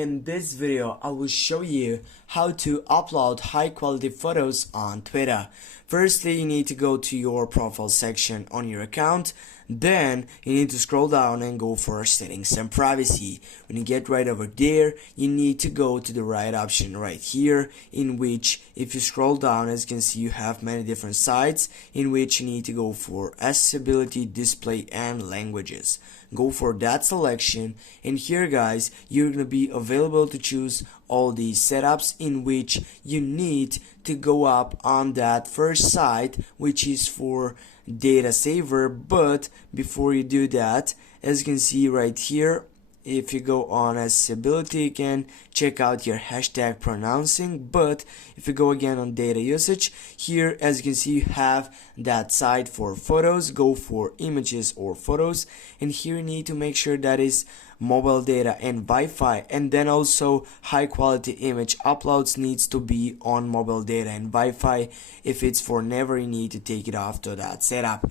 In this video, I will show you how to upload high quality photos on Twitter. Firstly, you need to go to your profile section on your account. Then you need to scroll down and go for settings and privacy. When you get right over there, you need to go to the right option right here, in which if you scroll down, as you can see, you have many different sites in which you need to go for accessibility, display, and languages. Go for that selection, and here guys, you're gonna be available to choose all these setups in which you need to go up on that first site, which is for data saver. But before you do that, as you can see right here, if you go on accessibility, you can check out your hashtag pronouncing. But if you go again on data usage, here as you can see, you have that site for photos. Go for images or photos, and here you need to make sure that is mobile data and Wi-Fi, and then also high quality image uploads needs to be on mobile data and Wi-Fi. If it's for never, you need to take it off to that setup.